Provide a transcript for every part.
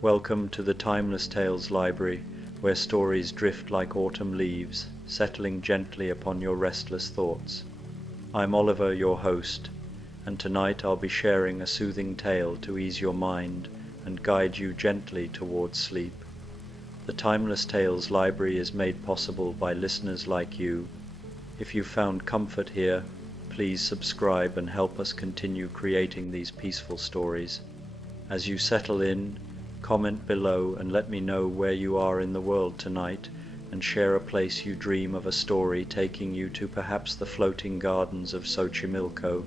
Welcome to the Timeless Tales Library, where stories drift like autumn leaves, settling gently upon your restless thoughts. I'm Oliver, your host, and tonight I'll be sharing a soothing tale to ease your mind and guide you gently towards sleep. The Timeless Tales Library is made possible by listeners like you. If you found comfort here, please subscribe and help us continue creating these peaceful stories. As you settle in, comment below and let me know where you are in the world tonight, and share a place you dream of a story taking you to, perhaps the floating gardens of Xochimilco,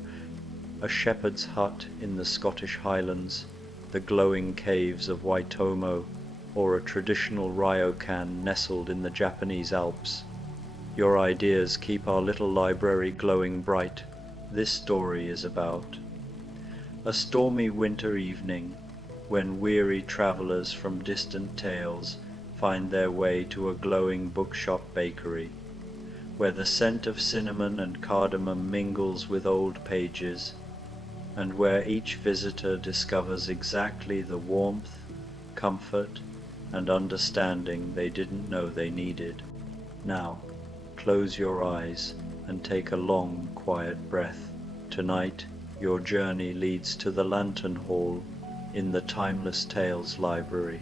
a shepherd's hut in the Scottish Highlands, the glowing caves of Waitomo, or a traditional ryokan nestled in the Japanese Alps. Your ideas keep our little library glowing bright. This story is about a stormy winter evening, when weary travelers from distant tales find their way to a glowing bookshop bakery, where the scent of cinnamon and cardamom mingles with old pages, and where each visitor discovers exactly the warmth, comfort, and understanding they didn't know they needed. Now, close your eyes and take a long, quiet breath. Tonight, your journey leads to the Lantern Hall in the Timeless Tales Library.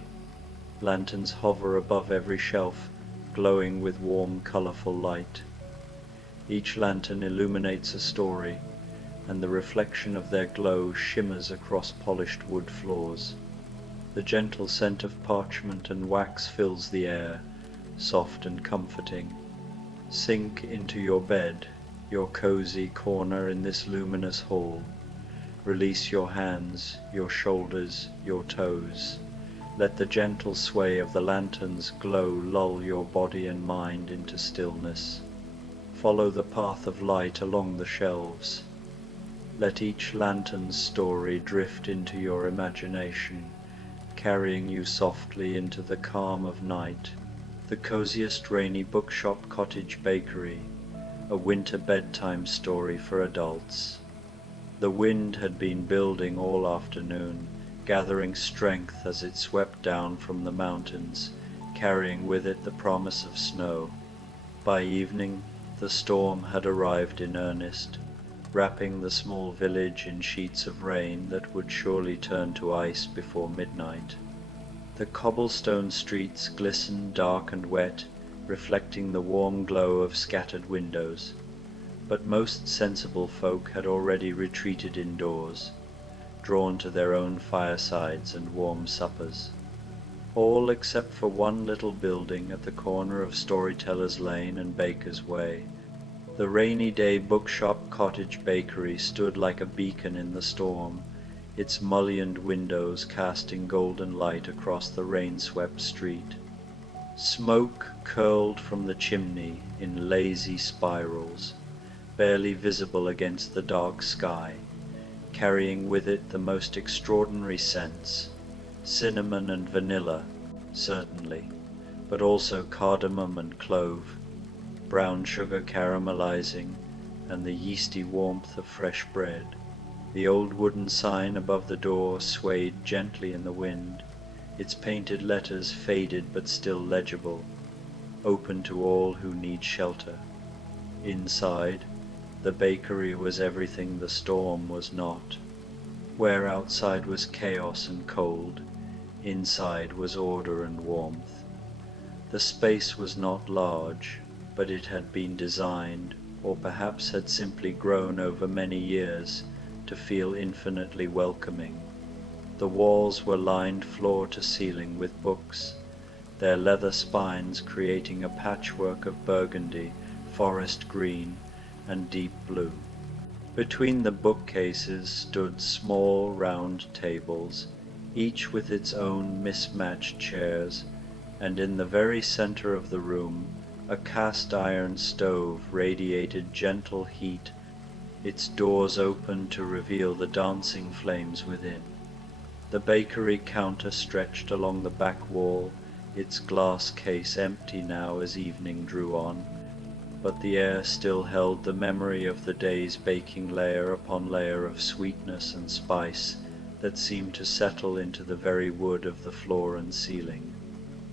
Lanterns hover above every shelf, glowing with warm, colorful light. Each lantern illuminates a story, and the reflection of their glow shimmers across polished wood floors. The gentle scent of parchment and wax fills the air, soft and comforting. Sink into your bed, your cozy corner in this luminous hall. Release your hands, your shoulders, your toes. Let the gentle sway of the lantern's glow lull your body and mind into stillness. Follow the path of light along the shelves. Let each lantern's story drift into your imagination, carrying you softly into the calm of night. The Coziest rainy bookshop cottage bakery, a winter bedtime story for adults. The wind had been building all afternoon, gathering strength as it swept down from the mountains, carrying with it the promise of snow. By evening, the storm had arrived in earnest, wrapping the small village in sheets of rain that would surely turn to ice before midnight. The cobblestone streets glistened dark and wet, reflecting the warm glow of scattered windows. But most sensible folk had already retreated indoors, drawn to their own firesides and warm suppers. All except for one little building at the corner of Storyteller's Lane and Baker's Way. The rainy day bookshop cottage bakery stood like a beacon in the storm, its mullioned windows casting golden light across the rain-swept street. Smoke curled from the chimney in lazy spirals, barely visible against the dark sky, carrying with it the most extraordinary scents, cinnamon and vanilla, certainly, but also cardamom and clove, brown sugar caramelizing, and the yeasty warmth of fresh bread. The old wooden sign above the door swayed gently in the wind, its painted letters faded but still legible, open to all who need shelter. Inside, the bakery was everything the storm was not. Where outside was chaos and cold, inside was order and warmth. The space was not large, but it had been designed, or perhaps had simply grown over many years, to feel infinitely welcoming. The walls were lined floor to ceiling with books, their leather spines creating a patchwork of burgundy, forest green, and deep blue. Between the bookcases stood small round tables, each with its own mismatched chairs, and in the very center of the room a cast-iron stove radiated gentle heat, its doors open to reveal the dancing flames within. The bakery counter stretched along the back wall, its glass case empty now as evening drew on, but the air still held the memory of the day's baking layer upon layer of sweetness and spice that seemed to settle into the very wood of the floor and ceiling.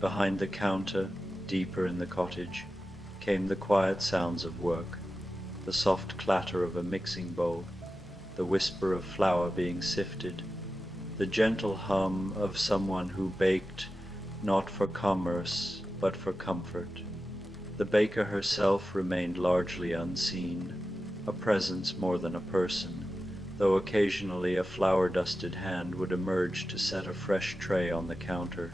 Behind the counter, deeper in the cottage, came the quiet sounds of work, the soft clatter of a mixing bowl, the whisper of flour being sifted, the gentle hum of someone who baked not for commerce but for comfort. The baker herself remained largely unseen, a presence more than a person, though occasionally a flour-dusted hand would emerge to set a fresh tray on the counter,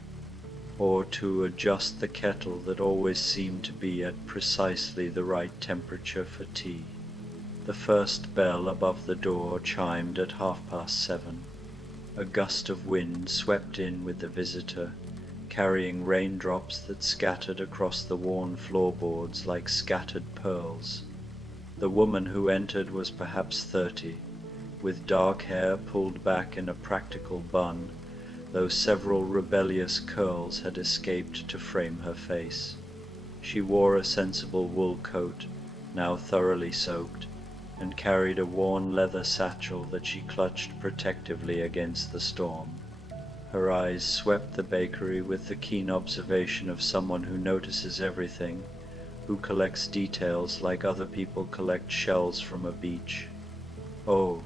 or to adjust the kettle that always seemed to be at precisely the right temperature for tea. The first bell above the door chimed at 7:30. A gust of wind swept in with the visitor, carrying raindrops that scattered across the worn floorboards like scattered pearls. The woman who entered was perhaps 30, with dark hair pulled back in a practical bun, though several rebellious curls had escaped to frame her face. She wore a sensible wool coat, now thoroughly soaked, and carried a worn leather satchel that she clutched protectively against the storm. Her eyes swept the bakery with the keen observation of someone who notices everything, who collects details like other people collect shells from a beach. "Oh,"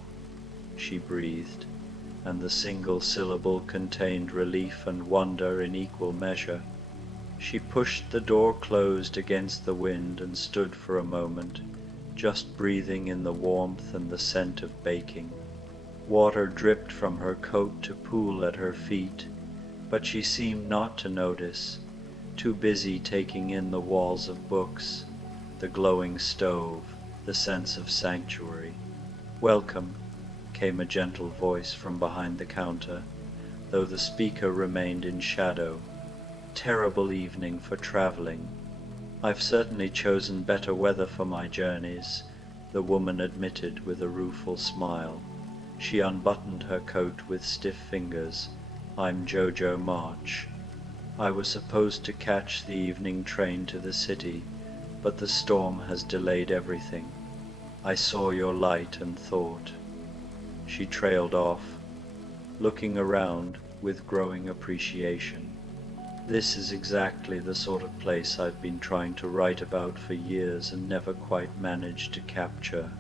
she breathed, and the single syllable contained relief and wonder in equal measure. She pushed the door closed against the wind and stood for a moment, just breathing in the warmth and the scent of baking. Water dripped from her coat to pool at her feet, but she seemed not to notice, too busy taking in the walls of books, the glowing stove, the sense of sanctuary. "Welcome," came a gentle voice from behind the counter, though the speaker remained in shadow. "Terrible evening for traveling." "I've certainly chosen better weather for my journeys," the woman admitted with a rueful smile. She unbuttoned her coat with stiff fingers. "I'm Jojo March. I was supposed to catch the evening train to the city, but the storm has delayed everything. I saw your light and thought." She trailed off, looking around with growing appreciation. "This is exactly the sort of place I've been trying to write about for years and never quite managed to capture."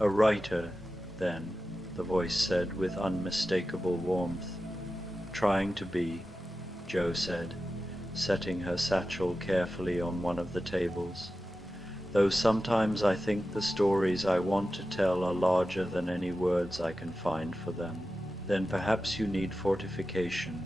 "A writer, then," the voice said with unmistakable warmth. "Trying to be," Jo said, setting her satchel carefully on one of the tables. "Though sometimes I think the stories I want to tell are larger than any words I can find for them. Then perhaps you need fortification."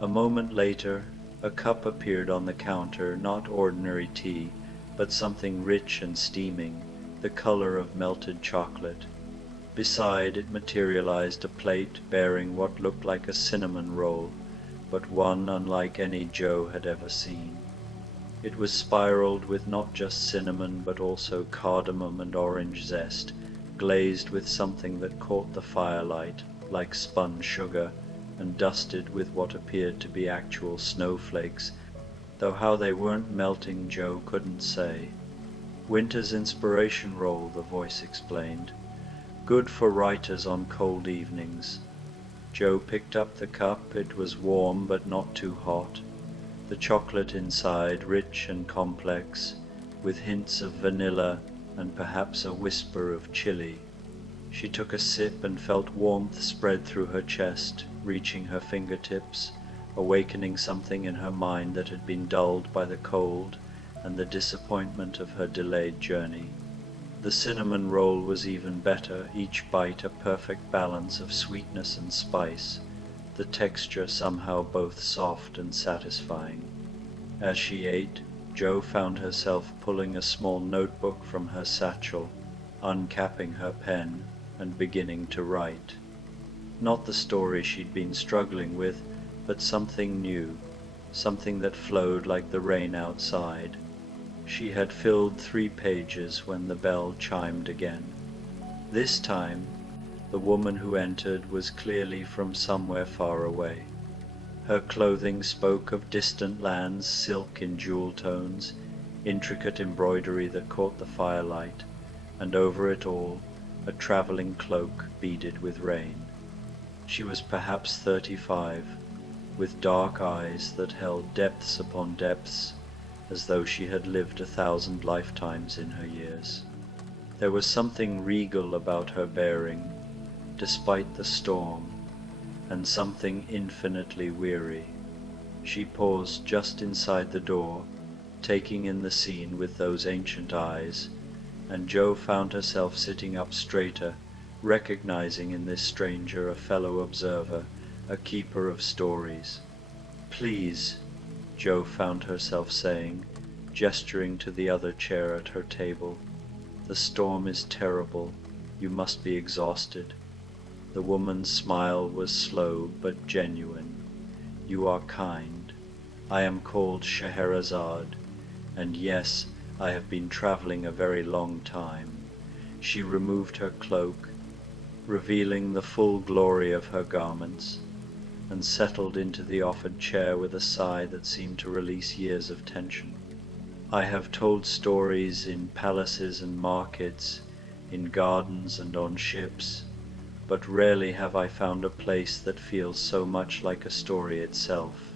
A moment later, a cup appeared on the counter, not ordinary tea, but something rich and steaming, the color of melted chocolate. Beside it materialized a plate bearing what looked like a cinnamon roll, but one unlike any Jo had ever seen. It was spiraled with not just cinnamon but also cardamom and orange zest, glazed with something that caught the firelight, like spun sugar, and dusted with what appeared to be actual snowflakes, though how they weren't melting Jo couldn't say. "Winter's inspiration roll," the voice explained. "Good for writers on cold evenings." Jo picked up the cup. It was warm but not too hot. The chocolate inside, rich and complex, with hints of vanilla and perhaps a whisper of chili. She took a sip and felt warmth spread through her chest, reaching her fingertips, awakening something in her mind that had been dulled by the cold and the disappointment of her delayed journey. The cinnamon roll was even better, each bite a perfect balance of sweetness and spice, the texture somehow both soft and satisfying. As she ate, Jo found herself pulling a small notebook from her satchel, uncapping her pen, and beginning to write. Not the story she'd been struggling with, but something new, something that flowed like the rain outside. She had filled 3 pages when the bell chimed again. This time, the woman who entered was clearly from somewhere far away. Her clothing spoke of distant lands, silk in jewel tones, intricate embroidery that caught the firelight, and over it all, a traveling cloak beaded with rain. She was perhaps 35, with dark eyes that held depths upon depths, as though she had lived 1,000 lifetimes in her years. There was something regal about her bearing, despite the storm, and something infinitely weary. She paused just inside the door, taking in the scene with those ancient eyes, and Jo found herself sitting up straighter, recognizing in this stranger a fellow observer, a keeper of stories. "Please," Jo found herself saying, gesturing to the other chair at her table. "The storm is terrible. You must be exhausted." The woman's smile was slow but genuine. "You are kind. I am called Scheherazade, and yes, I have been traveling a very long time." She removed her cloak, revealing the full glory of her garments, and settled into the offered chair with a sigh that seemed to release years of tension. "I have told stories in palaces and markets, in gardens and on ships, but rarely have I found a place that feels so much like a story itself."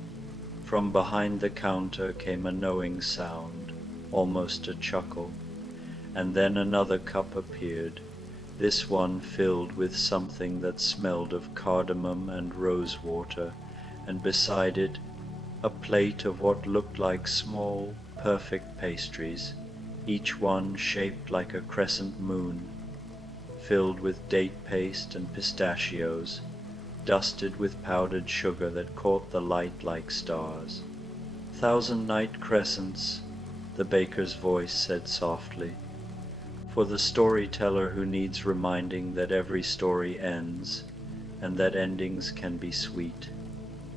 From behind the counter came a knowing sound, almost a chuckle, and then another cup appeared, this one filled with something that smelled of cardamom and rose water, and beside it a plate of what looked like small, perfect pastries, each one shaped like a crescent moon, filled with date paste and pistachios, dusted with powdered sugar that caught the light like stars. "Thousand Night Crescents," the baker's voice said softly, "for the storyteller who needs reminding that every story ends, and that endings can be sweet."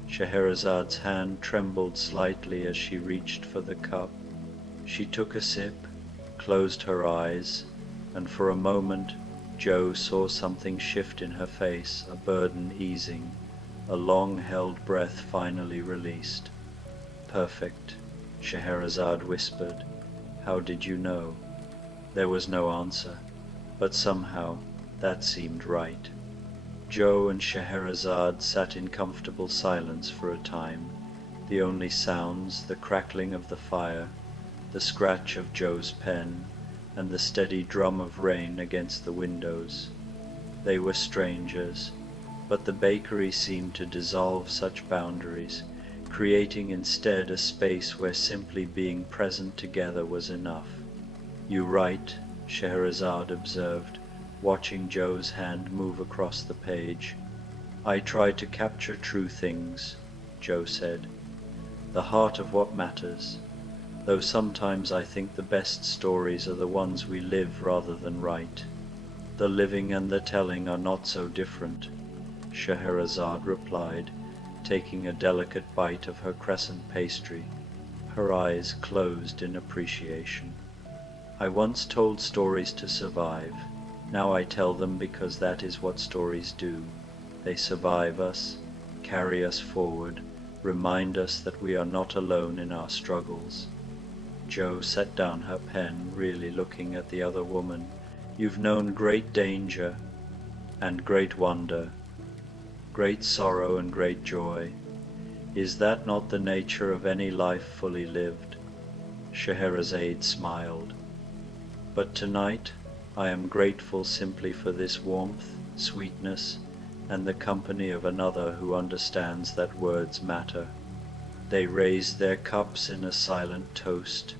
Scheherazade's hand trembled slightly as she reached for the cup. She took a sip, closed her eyes, and for a moment Jo saw something shift in her face, a burden easing, a long-held breath finally released. "Perfect," Scheherazade whispered. "How did you know?" There was no answer, but somehow that seemed right. Jo and Scheherazade sat in comfortable silence for a time, the only sounds the crackling of the fire, the scratch of Jo's pen, and the steady drum of rain against the windows. They were strangers, but the bakery seemed to dissolve such boundaries, creating instead a space where simply being present together was enough. "You write," Scheherazade observed, watching Jo's hand move across the page. "I try to capture true things," Jo said, "the heart of what matters, though sometimes I think the best stories are the ones we live rather than write." "The living and the telling are not so different," Scheherazade replied, taking a delicate bite of her crescent pastry. Her eyes closed in appreciation. "I once told stories to survive. Now I tell them because that is what stories do. They survive us, carry us forward, remind us that we are not alone in our struggles." Jo set down her pen, really looking at the other woman. "You've known great danger and great wonder, great sorrow and great joy. Is that not the nature of any life fully lived?" Scheherazade smiled. "But tonight I am grateful simply for this warmth, sweetness, and the company of another who understands that words matter." They raised their cups in a silent toast,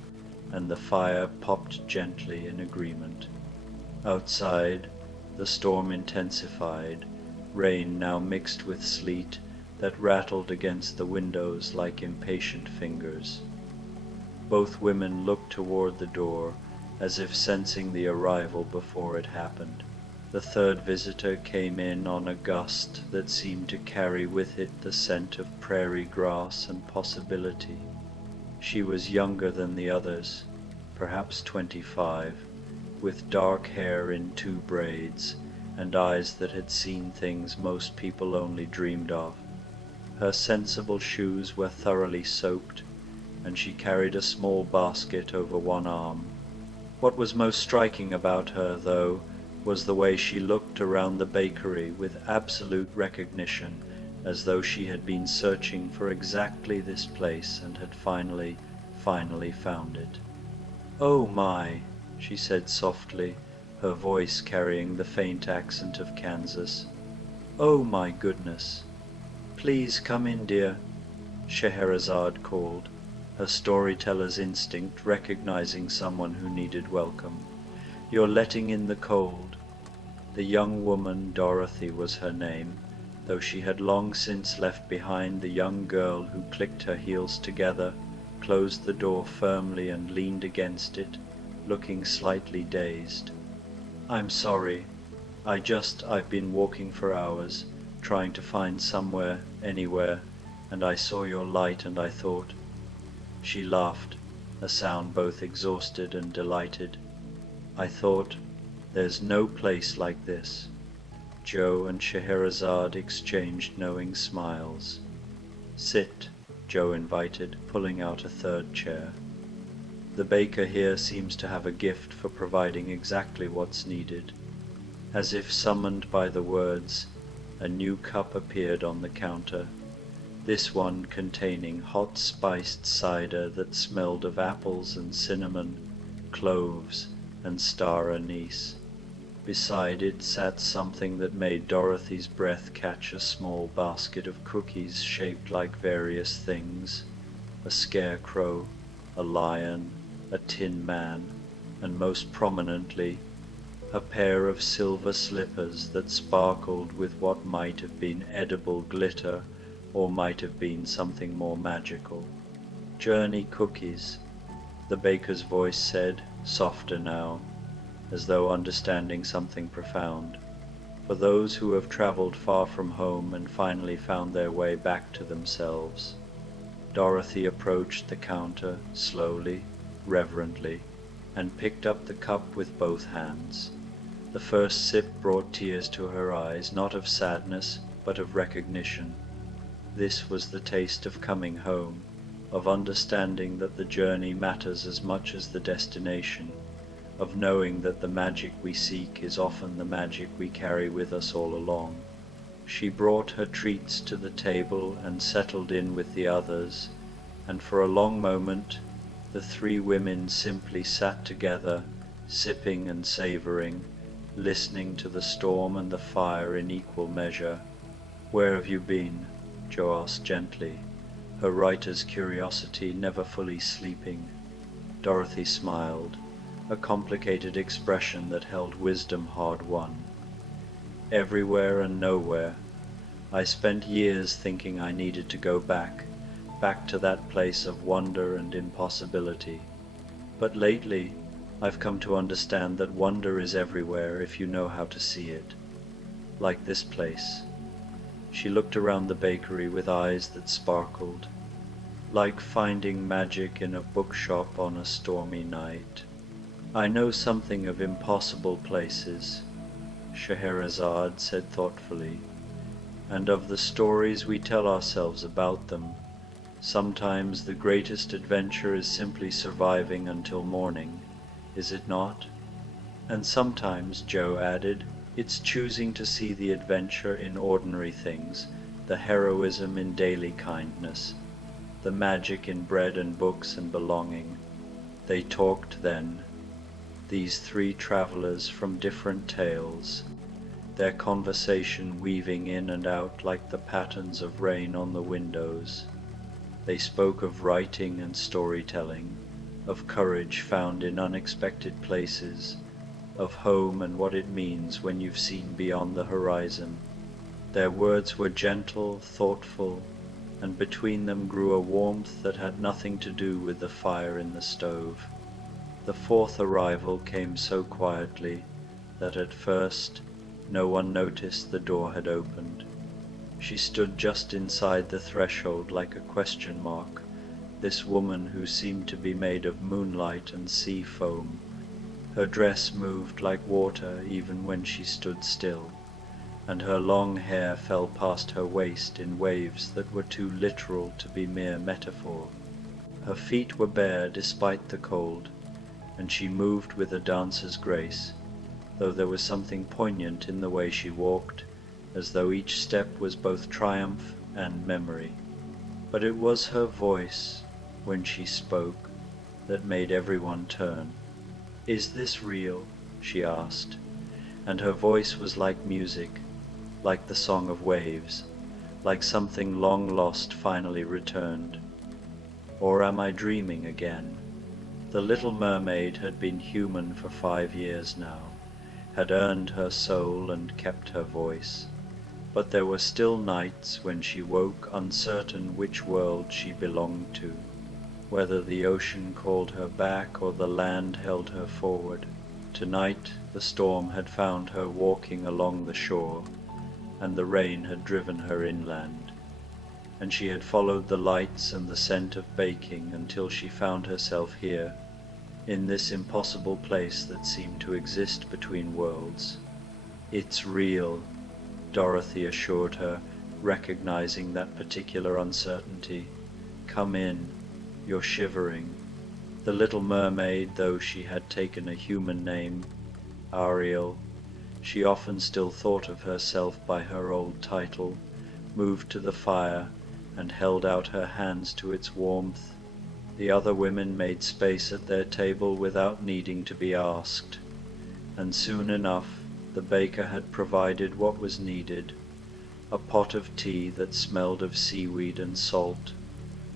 and the fire popped gently in agreement. Outside, the storm intensified, rain now mixed with sleet that rattled against the windows like impatient fingers. Both women looked toward the door, as if sensing the arrival before it happened. The third visitor came in on a gust that seemed to carry with it the scent of prairie grass and possibility. She was younger than the others, perhaps 25, with dark hair in 2 braids, and eyes that had seen things most people only dreamed of. Her sensible shoes were thoroughly soaked, and she carried a small basket over one arm. What was most striking about her, though, was the way she looked around the bakery with absolute recognition, as though she had been searching for exactly this place and had finally found it. "Oh my," she said softly, her voice carrying the faint accent of Kansas. "Oh my goodness. Please come in, dear," Scheherazade called, her storyteller's instinct recognizing someone who needed welcome. "You're letting in the cold." The young woman, Dorothy was her name, though she had long since left behind the young girl who clicked her heels together, closed the door firmly and leaned against it, looking slightly dazed. "I'm sorry. I've been walking for hours, trying to find somewhere, anywhere, and I saw your light and I thought—" She laughed, a sound both exhausted and delighted. "I thought, there's no place like this." Joe and Scheherazade exchanged knowing smiles. "Sit," Joe invited, pulling out a third chair. "The baker here seems to have a gift for providing exactly what's needed." As if summoned by the words, a new cup appeared on the counter, this one containing hot spiced cider that smelled of apples and cinnamon, cloves and star anise. Beside it sat something that made Dorothy's breath catch, a small basket of cookies shaped like various things, a scarecrow, a lion, a tin man, and most prominently, a pair of silver slippers that sparkled with what might have been edible glitter or might have been something more magical. "Journey cookies," the baker's voice said, softer now, as though understanding something profound, "for those who have traveled far from home and finally found their way back to themselves." Dorothy approached the counter slowly, reverently, and picked up the cup with both hands. The first sip brought tears to her eyes, not of sadness, but of recognition. This was the taste of coming home, of understanding that the journey matters as much as the destination, of knowing that the magic we seek is often the magic we carry with us all along. She brought her treats to the table and settled in with the others, and for a long moment the three women simply sat together, sipping and savoring, listening to the storm and the fire in equal measure. "Where have you been?" Jo asked gently, her writer's curiosity never fully sleeping. Dorothy smiled, a complicated expression that held wisdom hard won. "Everywhere and nowhere. I spent years thinking I needed to go back to that place of wonder and impossibility. But lately, I've come to understand that wonder is everywhere if you know how to see it. Like this place." She looked around the bakery with eyes that sparkled, "like finding magic in a bookshop on a stormy night." "I know something of impossible places," Scheherazade said thoughtfully, "and of the stories we tell ourselves about them. Sometimes the greatest adventure is simply surviving until morning, is it not? And sometimes," Joe added, "it's choosing to see the adventure in ordinary things, the heroism in daily kindness, the magic in bread and books and belonging." They talked then, these three travelers from different tales, their conversation weaving in and out like the patterns of rain on the windows. They spoke of writing and storytelling, of courage found in unexpected places, of home and what it means when you've seen beyond the horizon. Their words were gentle, thoughtful, and between them grew a warmth that had nothing to do with the fire in the stove. The fourth arrival came so quietly that at first no one noticed the door had opened. She stood just inside the threshold like a question mark, this woman who seemed to be made of moonlight and sea foam. Her dress moved like water even when she stood still, and her long hair fell past her waist in waves that were too literal to be mere metaphor. Her feet were bare despite the cold, and she moved with a dancer's grace, though there was something poignant in the way she walked, as though each step was both triumph and memory. But it was her voice, when she spoke, that made everyone turn. "Is this real?" she asked, and her voice was like music, like the song of waves, like something long lost finally returned. Or am I dreaming again? The little mermaid had been human for 5 years now, had earned her soul and kept her voice, but there were still nights when she woke uncertain which world she belonged to, whether the ocean called her back or the land held her forward. Tonight the storm had found her walking along the shore, and the rain had driven her inland, and she had followed the lights and the scent of baking until she found herself here, in this impossible place that seemed to exist between worlds. "It's real," Dorothy assured her, recognizing that particular uncertainty. "Come in, you're shivering." The little mermaid, though she had taken a human name, Ariel, she often still thought of herself by her old title, moved to the fire and held out her hands to its warmth. The other women made space at their table without needing to be asked, and soon enough the baker had provided what was needed: a pot of tea that smelled of seaweed and salt,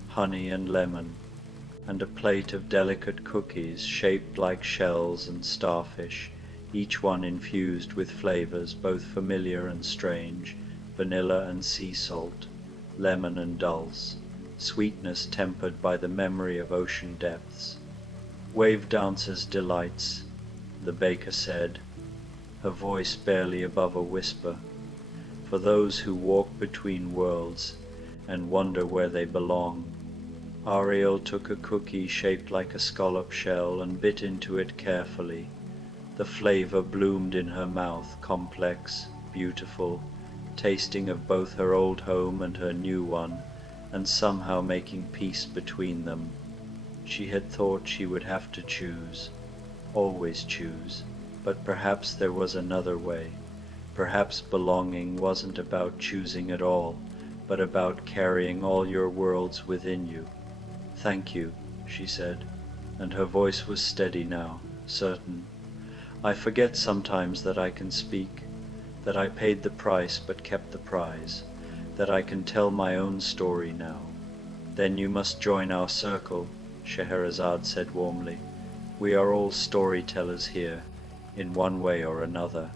honey and lemon, and a plate of delicate cookies shaped like shells and starfish, each one infused with flavors both familiar and strange, vanilla and sea salt, lemon and dulse, sweetness tempered by the memory of ocean depths. "Wave dancers' delights," the baker said, her voice barely above a whisper, "for those who walk between worlds and wonder where they belong." Ariel took a cookie shaped like a scallop shell and bit into it carefully. The flavor bloomed in her mouth, complex, beautiful, tasting of both her old home and her new one, and somehow making peace between them. She had thought she would have to choose, always choose, but perhaps there was another way. Perhaps belonging wasn't about choosing at all, but about carrying all your worlds within you. "Thank you," she said, and her voice was steady now, certain. "I forget sometimes that I can speak, that I paid the price but kept the prize, that I can tell my own story now." "Then you must join our circle," Scheherazade said warmly. "We are all storytellers here, in one way or another."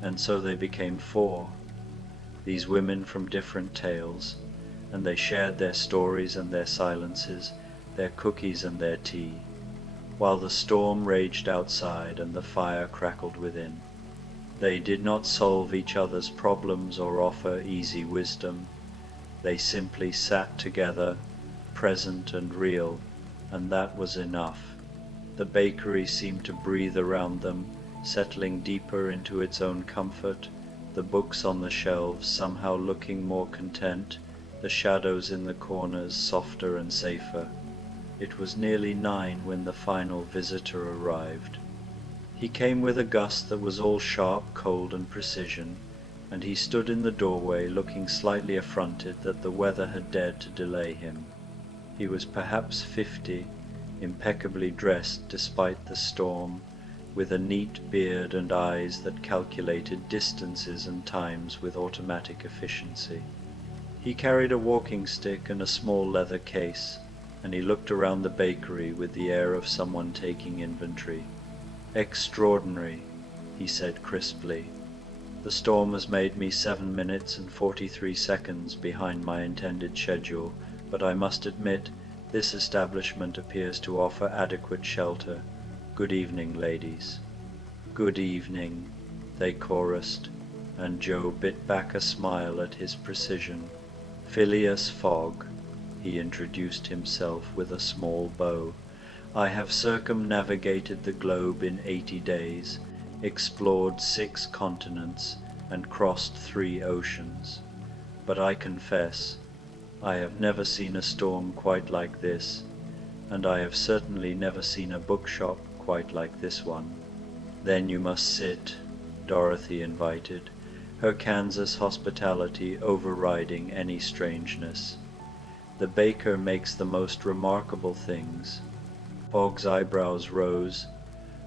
And so they became 4, these women from different tales, and they shared their stories and their silences, their cookies and their tea, while the storm raged outside and the fire crackled within. They did not solve each other's problems or offer easy wisdom. They simply sat together, present and real, and that was enough. The bakery seemed to breathe around them, settling deeper into its own comfort, the books on the shelves somehow looking more content, the shadows in the corners softer and safer. It was nearly 9 when the final visitor arrived. He came with a gust that was all sharp, cold and precision, and he stood in the doorway looking slightly affronted that the weather had dared to delay him. He was perhaps 50, impeccably dressed despite the storm, with a neat beard and eyes that calculated distances and times with automatic efficiency. He carried a walking stick and a small leather case, and he looked around the bakery with the air of someone taking inventory. "Extraordinary," he said crisply. "The storm has made me 7 minutes and 43 seconds behind my intended schedule, but I must admit this establishment appears to offer adequate shelter. Good evening, ladies." "Good evening," they chorused, and Joe bit back a smile at his precision. "Phileas Fogg," he introduced himself with a small bow. "I have circumnavigated the globe in 80 days, explored 6 continents, and crossed 3 oceans. But I confess, I have never seen a storm quite like this, and I have certainly never seen a bookshop quite like this one." "Then you must sit," Dorothy invited, her Kansas hospitality overriding any strangeness. "The baker makes the most remarkable things." Fogg's eyebrows rose.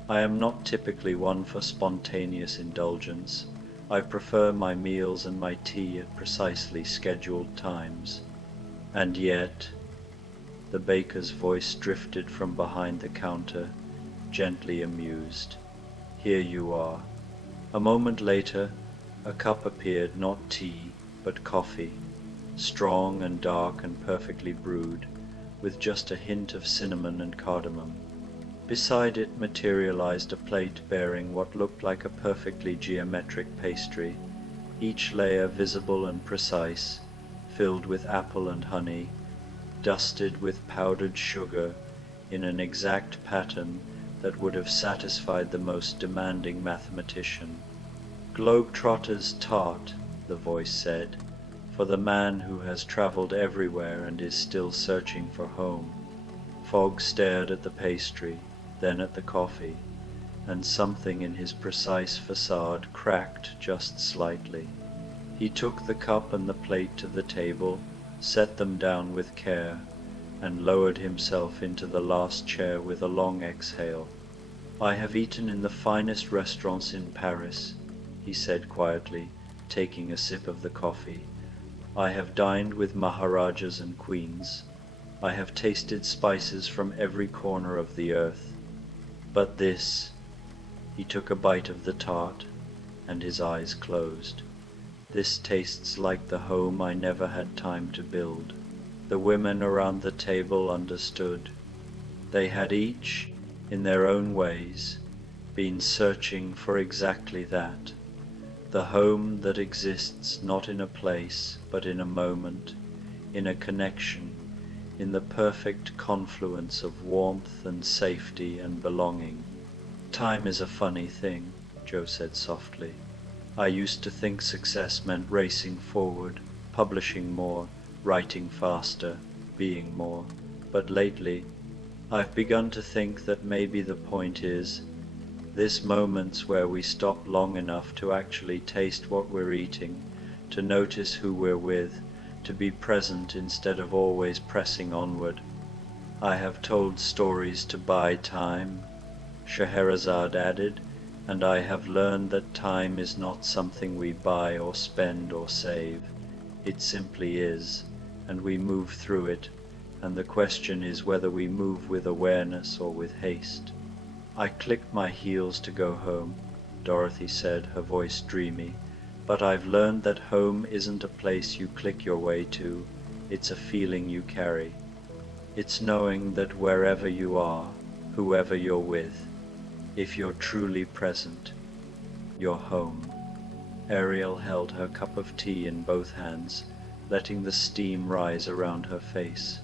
"I am not typically one for spontaneous indulgence. I prefer my meals and my tea at precisely scheduled times. And yet," the baker's voice drifted from behind the counter, gently amused, "here you are." A moment later, a cup appeared, not tea, but coffee, strong and dark and perfectly brewed, with just a hint of cinnamon and cardamom. Beside it materialized a plate bearing what looked like a perfectly geometric pastry, each layer visible and precise, filled with apple and honey, dusted with powdered sugar in an exact pattern that would have satisfied the most demanding mathematician. "Globetrotter's tart," the voice said, "for the man who has traveled everywhere and is still searching for home." Fogg stared at the pastry, then at the coffee, and something in his precise facade cracked just slightly. He took the cup and the plate to the table, set them down with care, and lowered himself into the last chair with a long exhale. "I have eaten in the finest restaurants in Paris," he said quietly, taking a sip of the coffee. "I have dined with maharajas and queens. I have tasted spices from every corner of the earth. But this—" he took a bite of the tart, and his eyes closed. "This tastes like the home I never had time to build." The women around the table understood. They had each, in their own ways, been searching for exactly that. The home that exists not in a place, but in a moment, in a connection, in the perfect confluence of warmth and safety and belonging. "Time is a funny thing," Joe said softly. "I used to think success meant racing forward, publishing more, writing faster, being more. But lately, I've begun to think that maybe the point is, this moments where we stop long enough to actually taste what we're eating, to notice who we're with, to be present instead of always pressing onward. I have told stories to buy time," Scheherazade added, "and I have learned that time is not something we buy or spend or save. It simply is, and we move through it, and the question is whether we move with awareness or with haste." "I clicked my heels to go home," Dorothy said, her voice dreamy, "but I've learned that home isn't a place you click your way to, it's a feeling you carry. It's knowing that wherever you are, whoever you're with, if you're truly present, you're home." Ariel held her cup of tea in both hands, letting the steam rise around her face.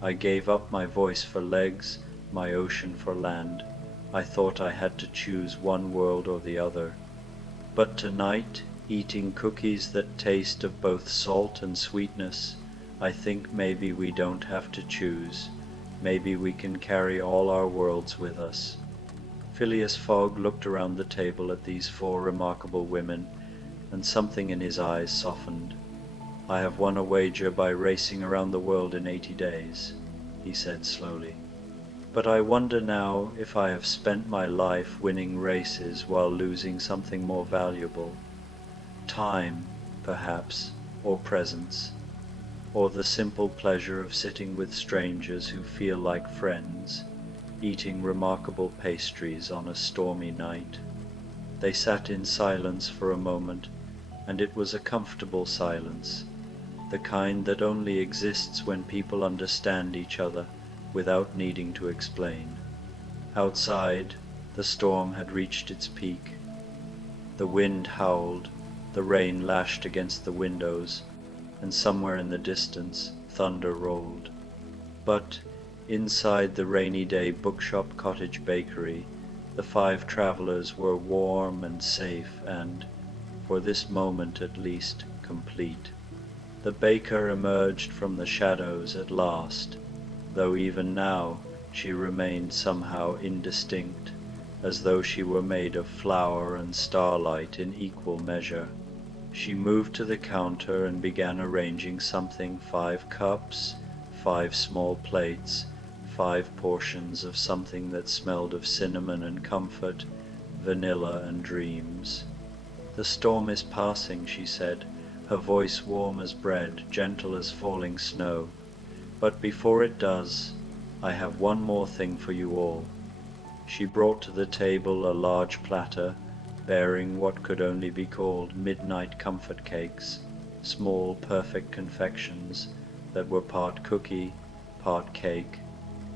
"I gave up my voice for legs, my ocean for land. I thought I had to choose one world or the other. But tonight, eating cookies that taste of both salt and sweetness, I think maybe we don't have to choose. Maybe we can carry all our worlds with us." Phileas Fogg looked around the table at these four remarkable women, and something in his eyes softened. "I have won a wager by racing around the world in 80 days, he said slowly. "But I wonder now if I have spent my life winning races while losing something more valuable. Time, perhaps, or presence, or the simple pleasure of sitting with strangers who feel like friends, eating remarkable pastries on a stormy night." They sat in silence for a moment, and it was a comfortable silence, the kind that only exists when people understand each other without needing to explain. Outside, the storm had reached its peak. The wind howled, the rain lashed against the windows, and somewhere in the distance thunder rolled. But inside the rainy day Bookshop cottage bakery, the five travelers were warm and safe and, for this moment at least, complete. The baker emerged from the shadows at last, though even now she remained somehow indistinct, as though she were made of flour and starlight in equal measure. She moved to the counter and began arranging something: 5 cups, 5 small plates, 5 portions of something that smelled of cinnamon and comfort, vanilla and dreams. "The storm is passing," she said, her voice warm as bread, gentle as falling snow. "But before it does, I have one more thing for you all." She brought to the table a large platter bearing what could only be called midnight comfort cakes, small perfect confections that were part cookie, part cake,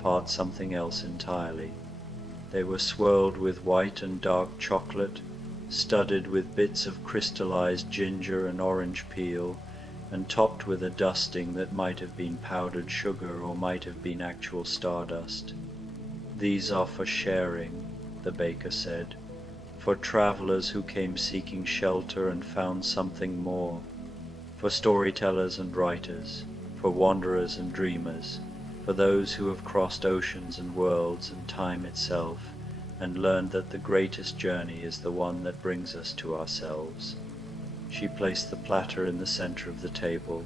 part something else entirely. They were swirled with white and dark chocolate, studded with bits of crystallized ginger and orange peel, and topped with a dusting that might have been powdered sugar or might have been actual stardust. "These are for sharing," the baker said, "for travelers who came seeking shelter and found something more, for storytellers and writers, for wanderers and dreamers, for those who have crossed oceans and worlds and time itself, and learned that the greatest journey is the one that brings us to ourselves." She placed the platter in the center of the table,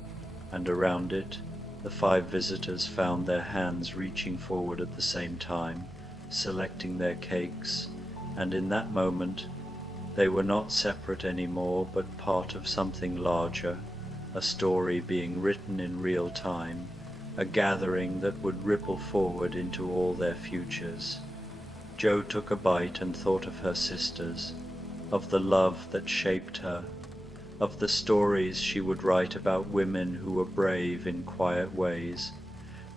and around it the 5 visitors found their hands reaching forward at the same time, selecting their cakes, and in that moment they were not separate anymore, but part of something larger, a story being written in real time, a gathering that would ripple forward into all their futures. Jo took a bite and thought of her sisters, of the love that shaped her, of the stories she would write about women who were brave in quiet ways,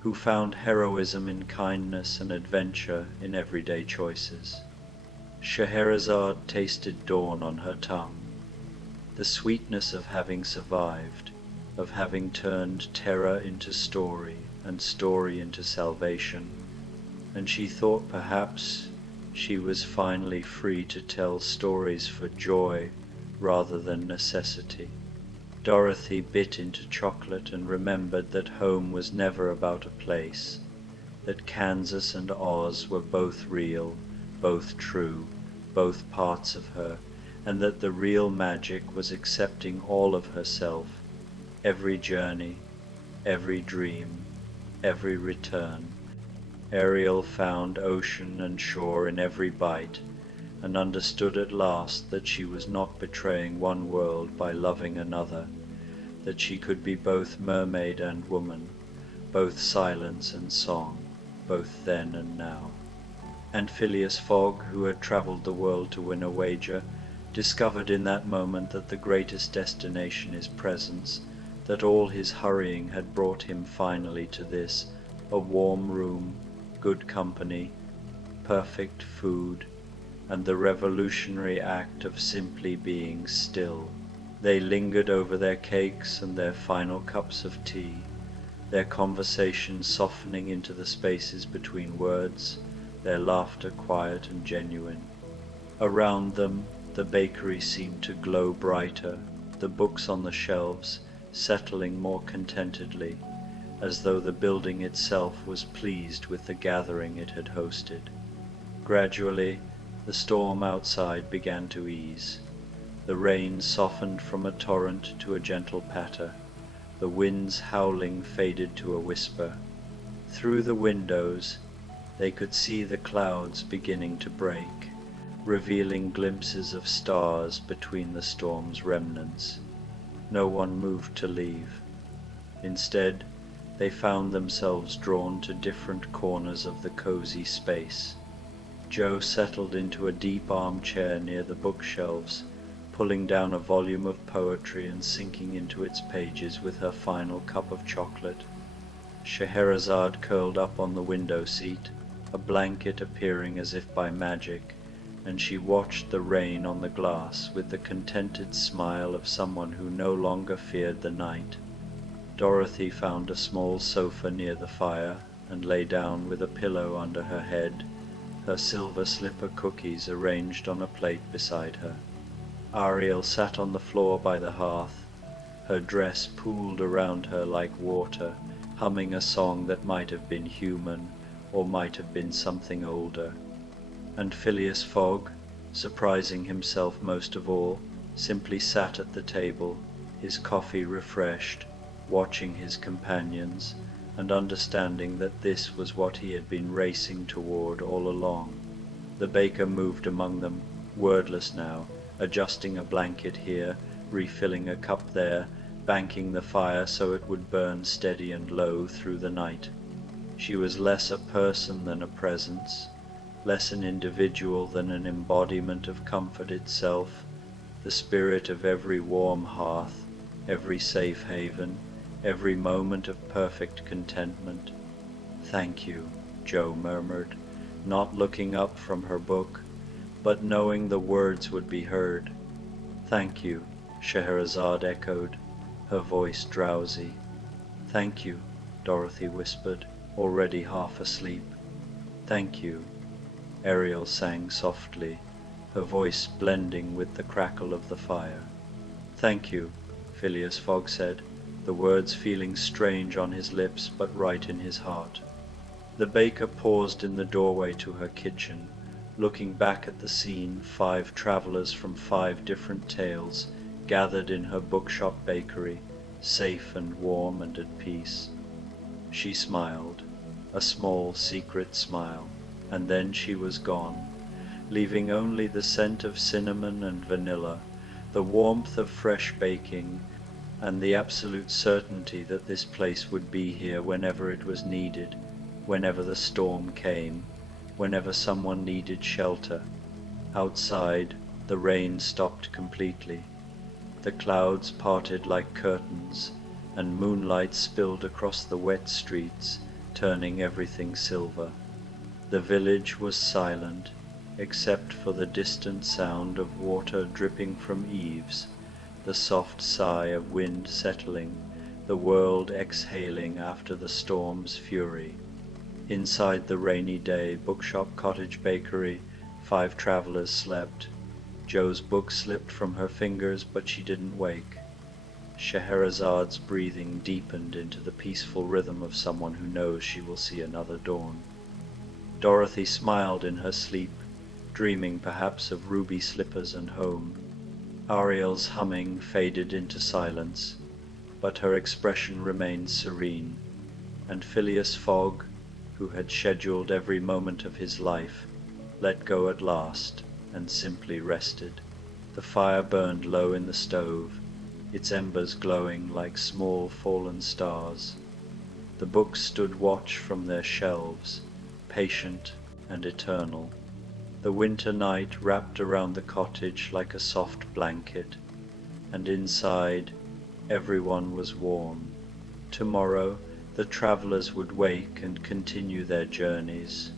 who found heroism in kindness and adventure in everyday choices. Scheherazade tasted dawn on her tongue, the sweetness of having survived, of having turned terror into story and story into salvation, and she thought perhaps she was finally free to tell stories for joy rather than necessity. Dorothy bit into chocolate and remembered that home was never about a place, that Kansas and Oz were both real, both true, both parts of her, and that the real magic was accepting all of herself, every journey, every dream, every return. Ariel found ocean and shore in every bite, and understood at last that she was not betraying one world by loving another, that she could be both mermaid and woman, both silence and song, both then and now. And Phileas Fogg, who had travelled the world to win a wager, discovered in that moment that the greatest destination is presence, that all his hurrying had brought him finally to this, a warm room, good company, perfect food, and the revolutionary act of simply being still. They lingered over their cakes and their final cups of tea, their conversation softening into the spaces between words, their laughter quiet and genuine. Around them the bakery seemed to glow brighter, the books on the shelves settling more contentedly, as though the building itself was pleased with the gathering it had hosted. Gradually the storm outside began to ease. The rain softened from a torrent to a gentle patter. The wind's howling faded to a whisper. Through the windows they could see the clouds beginning to break, revealing glimpses of stars between the storm's remnants. No one moved to leave. Instead, they found themselves drawn to different corners of the cozy space. Jo settled into a deep armchair near the bookshelves, pulling down a volume of poetry and sinking into its pages with her final cup of chocolate. Scheherazade curled up on the window seat, a blanket appearing as if by magic, and she watched the rain on the glass with the contented smile of someone who no longer feared the night. Dorothy found a small sofa near the fire and lay down with a pillow under her head, her silver slipper cookies arranged on a plate beside her. Ariel sat on the floor by the hearth, her dress pooled around her like water, humming a song that might have been human or might have been something older. And Phileas Fogg, surprising himself most of all, simply sat at the table, his coffee refreshed, watching his companions, and understanding that this was what he had been racing toward all along. The baker moved among them, wordless now, adjusting a blanket here, refilling a cup there, banking the fire so it would burn steady and low through the night. She was less a person than a presence, less an individual than an embodiment of comfort itself, the spirit of every warm hearth, every safe haven, every moment of perfect contentment. "Thank you," Jo murmured, not looking up from her book, but knowing the words would be heard. "Thank you," Scheherazade echoed, her voice drowsy. "Thank you," Dorothy whispered, already half asleep. "Thank you," Ariel sang softly, her voice blending with the crackle of the fire. "Thank you," Phileas Fogg said, the words feeling strange on his lips but right in his heart. The baker paused in the doorway to her kitchen, looking back at the scene, 5 travelers from 5 different tales gathered in her bookshop bakery, safe and warm and at peace. She smiled, a small secret smile, and then she was gone, leaving only the scent of cinnamon and vanilla, the warmth of fresh baking, and the absolute certainty that this place would be here whenever it was needed, whenever the storm came, whenever someone needed shelter. Outside, the rain stopped completely. The clouds parted like curtains, and moonlight spilled across the wet streets, turning everything silver. The village was silent, except for the distant sound of water dripping from eaves, the soft sigh of wind settling, the world exhaling after the storm's fury. Inside the rainy day bookshop cottage bakery, 5 travelers slept. Jo's book slipped from her fingers, but she didn't wake. Scheherazade's breathing deepened into the peaceful rhythm of someone who knows she will see another dawn. Dorothy smiled in her sleep, dreaming perhaps of ruby slippers and home. Ariel's humming faded into silence, but her expression remained serene, and Phileas Fogg, who had scheduled every moment of his life, let go at last and simply rested. The fire burned low in the stove, its embers glowing like small fallen stars. The books stood watch from their shelves, patient and eternal. The winter night wrapped around the cottage like a soft blanket, and inside everyone was warm. Tomorrow the travelers would wake and continue their journeys,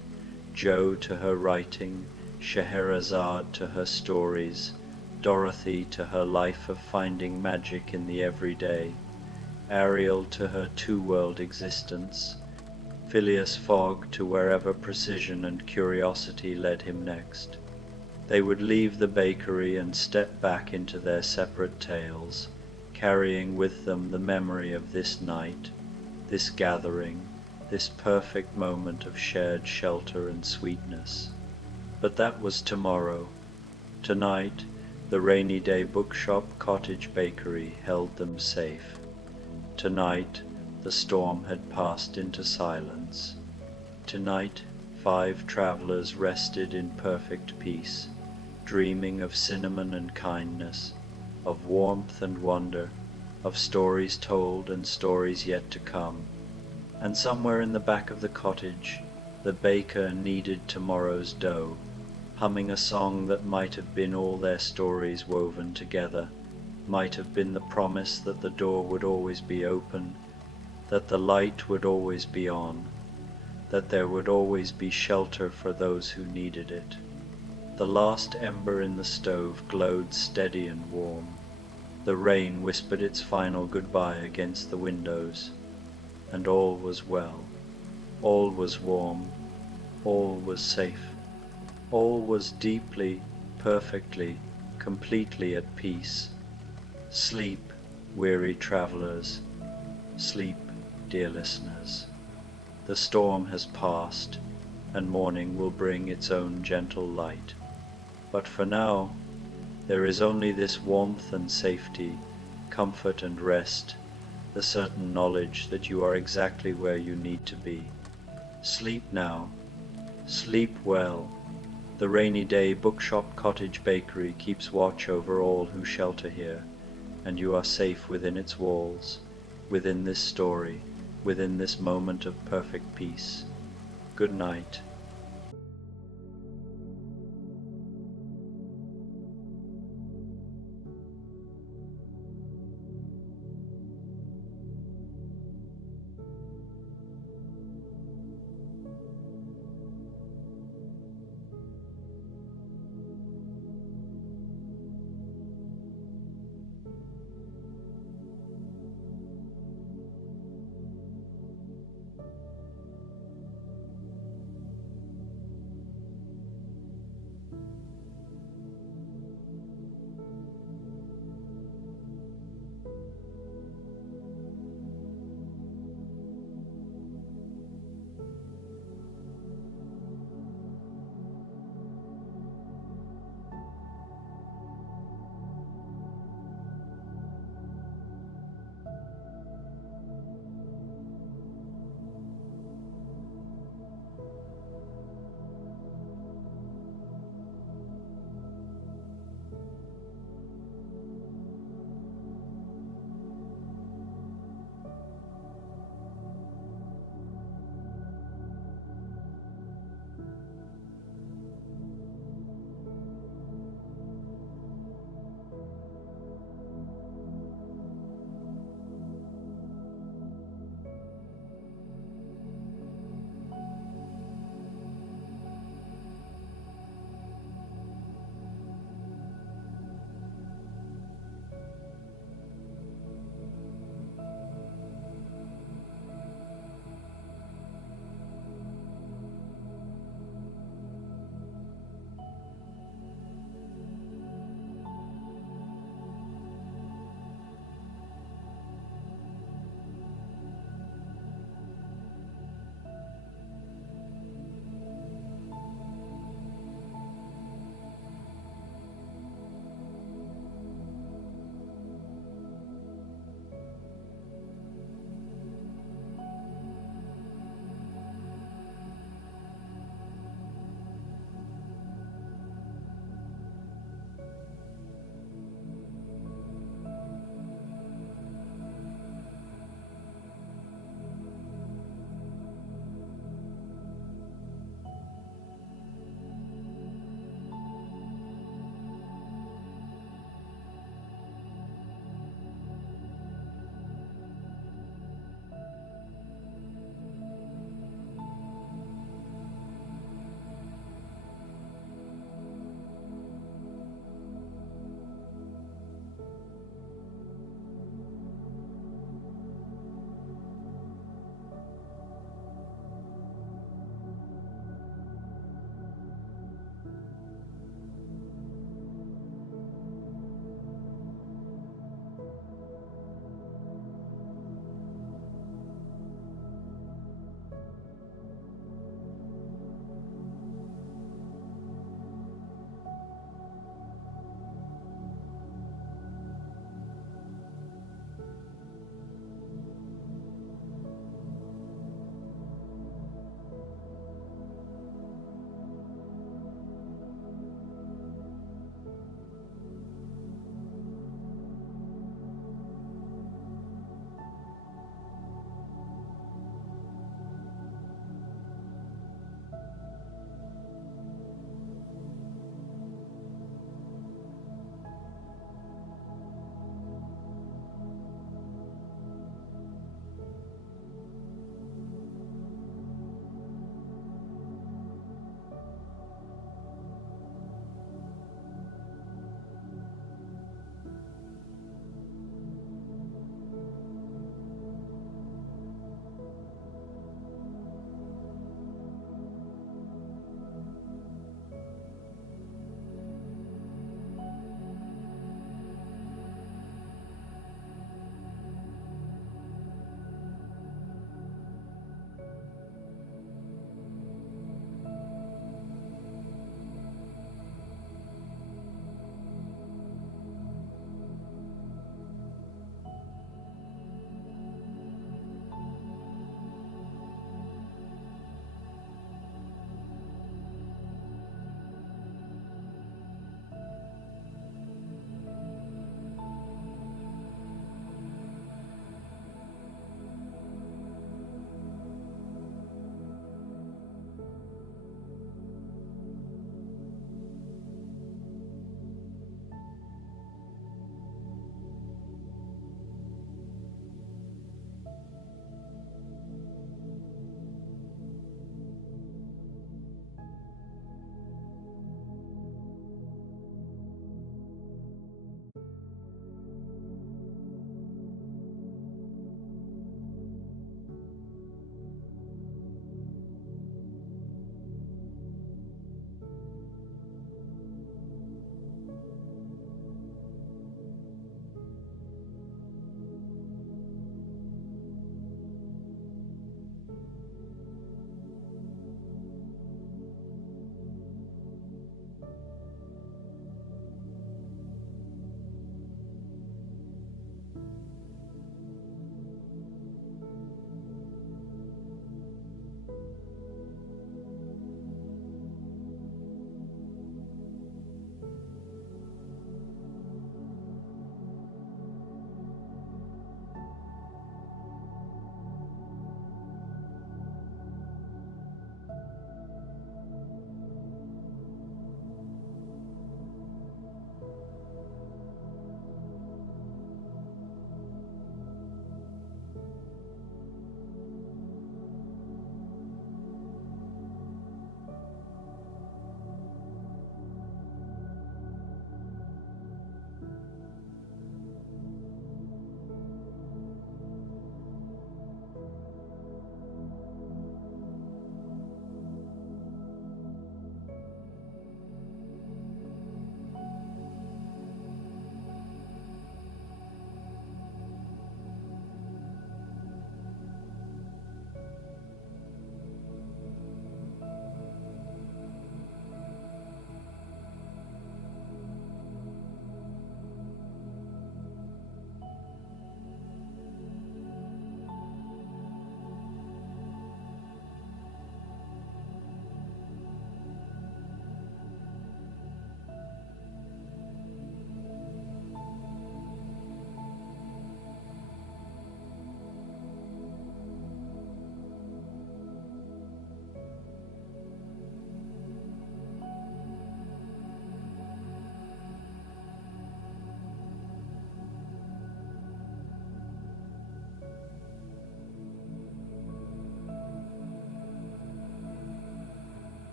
Jo to her writing, Scheherazade to her stories, Dorothy to her life of finding magic in the everyday, Ariel to her two-world existence, Phileas Fogg to wherever precision and curiosity led him next. They would leave the bakery and step back into their separate tales, carrying with them the memory of this night, this gathering, this perfect moment of shared shelter and sweetness. But that was tomorrow. Tonight, the rainy day bookshop cottage bakery held them safe. Tonight, the storm had passed into silence. Tonight, 5 travelers rested in perfect peace, dreaming of cinnamon and kindness, of warmth and wonder, of stories told and stories yet to come. And somewhere in the back of the cottage, the baker kneaded tomorrow's dough, humming a song that might have been all their stories woven together, might have been the promise that the door would always be open, that the light would always be on, that there would always be shelter for those who needed it. The last ember in the stove glowed steady and warm. The rain whispered its final goodbye against the windows, and all was well. All was warm. All was safe. All was deeply, perfectly, completely at peace. Sleep, weary travelers. Sleep, dear listeners. The storm has passed. and morning will bring its own gentle light. But for now, there is only this warmth and safety, comfort and rest, the certain knowledge that you are exactly where you need to be. Sleep now. Sleep well. The rainy day Bookshop Cottage Bakery keeps watch over all who shelter here, and you are safe within its walls, within this story, within this moment of perfect peace. Good night.